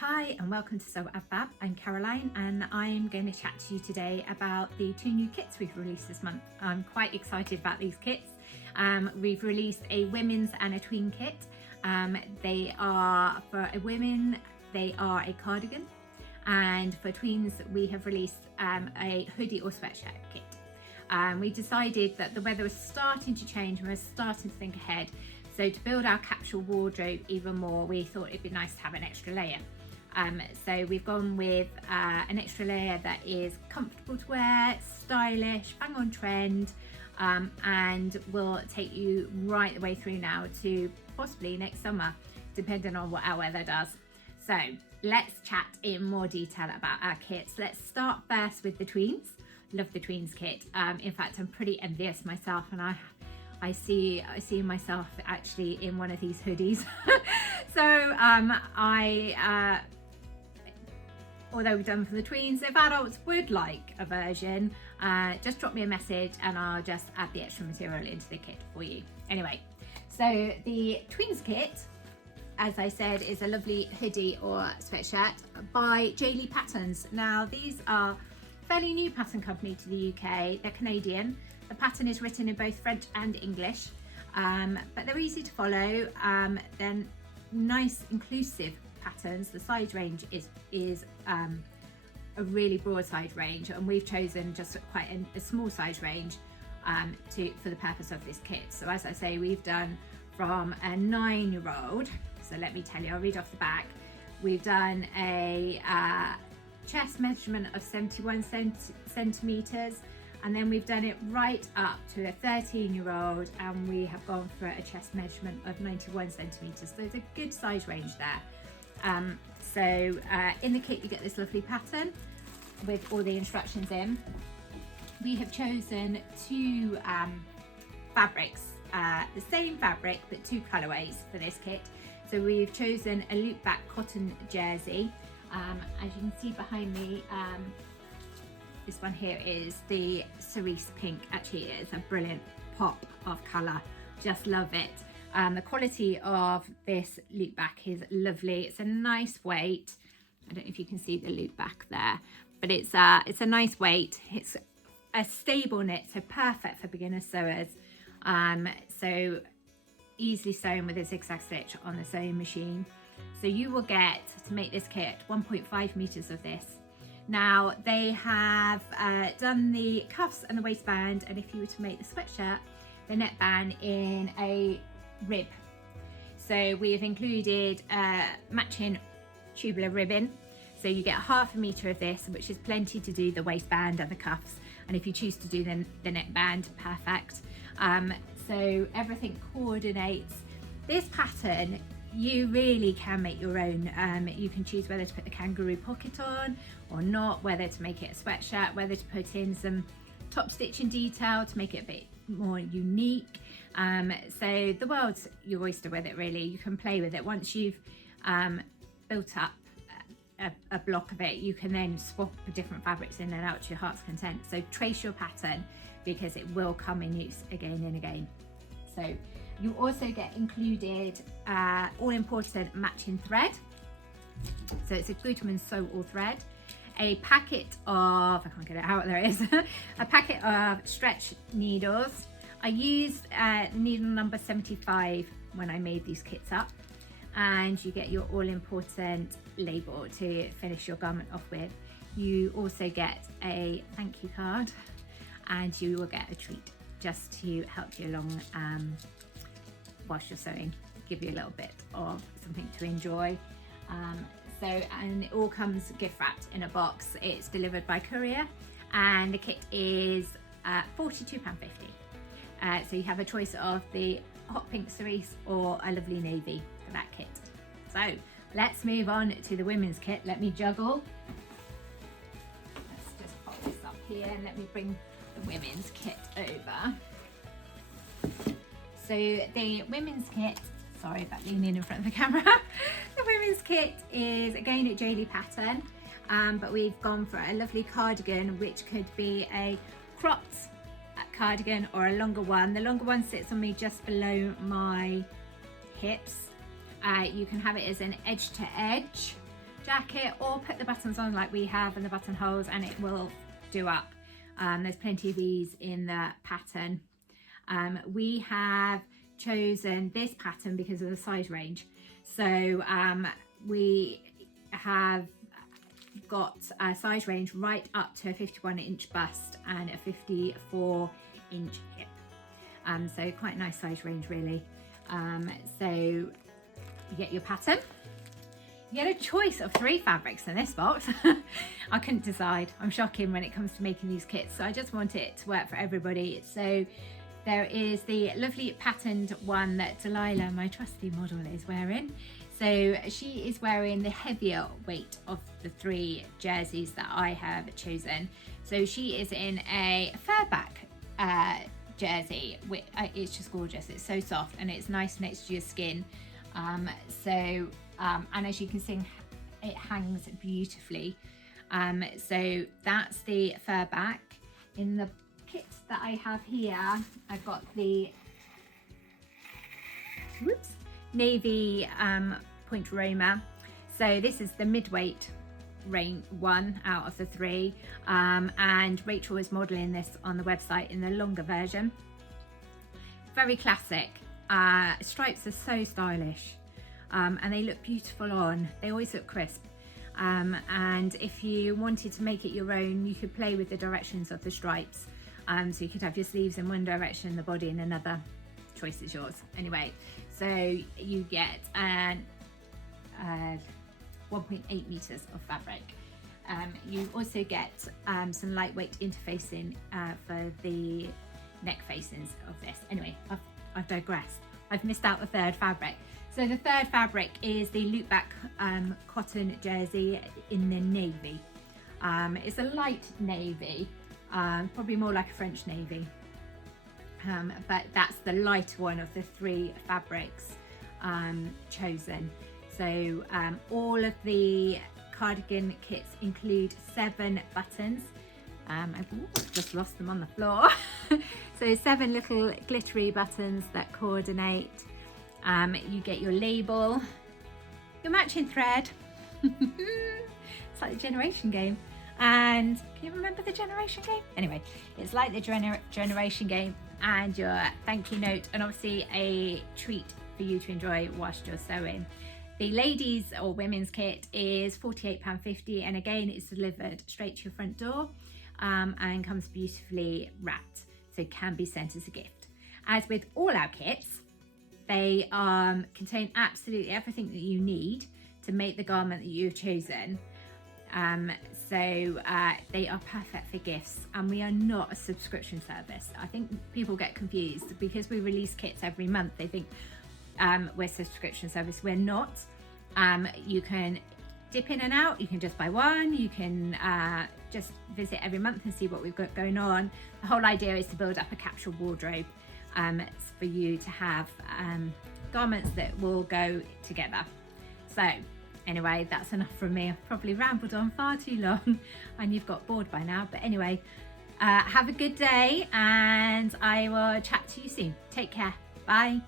Hi and welcome to Sew Ab Fab. I'm Caroline and I'm going to chat to you today about the 2 new kits we've released this month. I'm quite excited about these kits. We've released a women's and a tween kit. They are, for a women, they are a cardigan, and for tweens we have released a hoodie or sweatshirt kit. We decided that the weather was starting to change and we're starting to think ahead. So to build our capsule wardrobe even more, we thought it'd be nice to have an extra layer. So we've gone with an extra layer that is comfortable to wear, stylish, bang on trend, and will take you right the way through now to possibly next summer, depending on what our weather does. So let's chat in more detail about our kits. Let's start first with the tweens. Love the tweens kit. In fact, I'm pretty envious myself, and I see myself actually in one of these hoodies. So although we've done for the tweens, if adults would like a version, just drop me a message and I'll just add the extra material into the kit for you. Anyway, so the tweens kit, as I said, is a lovely hoodie or sweatshirt by Jalie patterns. Now these are fairly new pattern company to the UK. They're Canadian. The pattern is written in both French and English, but they're easy to follow. They're nice, inclusive patterns. The size range is a really broad size range, and we've chosen just quite a small size range for the purpose of this kit. So as I say, we've done from a 9-year-old. So let me tell you, I'll read off the back. We've done a chest measurement of 71 centimeters, and then we've done it right up to a 13-year-old, and we have gone for a chest measurement of 91 centimeters. So it's a good size range there. In the kit you get this lovely pattern with all the instructions in. We have chosen two fabrics, the same fabric but two colorways for this kit. So we've chosen a loop back cotton jersey. As you can see behind me, this one here is the cerise pink. Actually, it is a brilliant pop of colour. Just love it. The quality of this loop back is lovely. It's a nice weight. I don't know if you can see the loop back there, but it's a nice weight. It's a stable knit, so perfect for beginner sewers. So easily sewn with a zigzag stitch on the sewing machine. So you will get, to make this kit, 1.5 meters of this. Now they have done the cuffs and the waistband, and if you were to make the sweatshirt, the neckband in a rib. So we have included matching tubular ribbon, so you get 1/2 meter of this, which is plenty to do the waistband and the cuffs, and if you choose to do the neckband, perfect. So everything coordinates. This pattern you really can make your own. You can choose whether to put the kangaroo pocket on or not, whether to make it a sweatshirt, whether to put in some top stitching detail to make it a bit more unique. So the world's your oyster with it, really. You can play with it. Once you've built up a block of it, you can then swap different fabrics in and out to your heart's content. So trace your pattern, because it will come in use again and again. So you also get included all important matching thread. So it's a Goodman Sew All thread, a packet of, I can't get it out, there it is, a packet of stretch needles. I used needle number 75 when I made these kits up, and you get your all important label to finish your garment off with. You also get a thank you card, and you will get a treat just to help you along whilst you're sewing, give you a little bit of something to enjoy. And it all comes gift wrapped in a box. It's delivered by courier, and the kit is £42.50. So you have a choice of the hot pink cerise or a lovely navy for that kit. So let's move on to the women's kit. Let me juggle. Let's just pop this up here and let me bring the women's kit over. So the women's kit, sorry about leaning in front of the camera. The women's kit is again a Jalie pattern, but we've gone for a lovely cardigan, which could be a cropped cardigan or a longer one. The longer one sits on me just below my hips. You can have it as an edge to edge jacket, or put the buttons on like we have and the buttonholes, and it will do up. There's plenty of these in the pattern. We have chosen this pattern because of the size range. So we have got a size range right up to a 51-inch bust and a 54-inch hip. So quite a nice size range really. So you get your pattern. You get a choice of 3 fabrics in this box. I couldn't decide. I'm shocking when it comes to making these kits, so I just want it to work for everybody. So there is the lovely patterned one that Delilah, my trusty model, is wearing. So she is wearing the heavier weight of the 3 jerseys that I have chosen. So she is in a furback jersey. It's just gorgeous. It's so soft and it's nice next to your skin. And as you can see, it hangs beautifully. So that's the fur back. In the kits that I have here, I've got the navy point Roma. So this is the mid-weight range one out of the 3. And Rachel is modeling this on the website in the longer version. Very classic. Stripes are so stylish. And they look beautiful on. They always look crisp. And if you wanted to make it your own, you could play with the directions of the stripes. So you could have your sleeves in one direction, the body in another. Choice is yours. Anyway, so you get 1.8 meters of fabric. You also get some lightweight interfacing for the neck facings of this. Anyway, I've digressed. I've missed out the 3rd fabric. So the 3rd fabric is the loopback cotton jersey in the navy. It's a light navy, probably more like a French navy, but that's the lighter one of the 3 fabrics chosen. So all of the cardigan kits include 7 buttons. I've just lost them on the floor. So 7 little glittery buttons that coordinate. You get your label, your matching thread. It's like the generation game. And can you remember the generation game? Anyway, it's like the generation game, and your thank you note, and obviously a treat for you to enjoy whilst you're sewing. The ladies or women's kit is £48.50, and again it's delivered straight to your front door and comes beautifully wrapped, so it can be sent as a gift. As with all our kits, they contain absolutely everything that you need to make the garment that you've chosen. So they are perfect for gifts, and we are not a subscription service. I think people get confused because we release kits every month. They think we're a subscription service. We're not. You can dip in and out. You can just buy one. You can just visit every month and see what we've got going on. The whole idea is to build up a capsule wardrobe for you to have garments that will go together. So anyway, that's enough from me. I've probably rambled on far too long and you've got bored by now, but anyway, have a good day and I will chat to you soon. Take care. Bye.